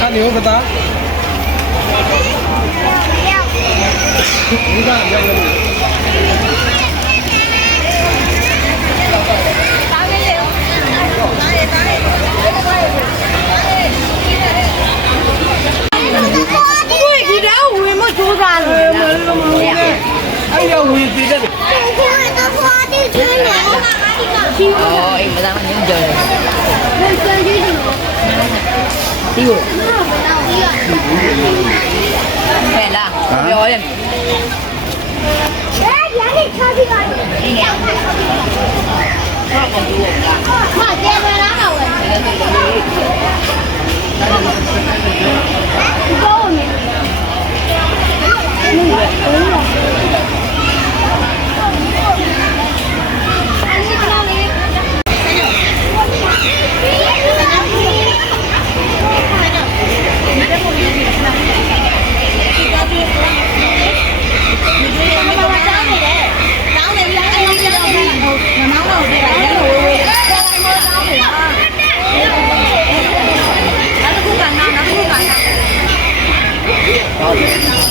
看牛不打。你看，要不 chứ Ôi, mà tao nhớ chơi Chơi chơi dưới đường Tiêu Mẹ là, rồi em Hãy subscribe cho kênh Ghiền Mì Gõ Để không bỏ lỡ những video hấp dẫn 然后也是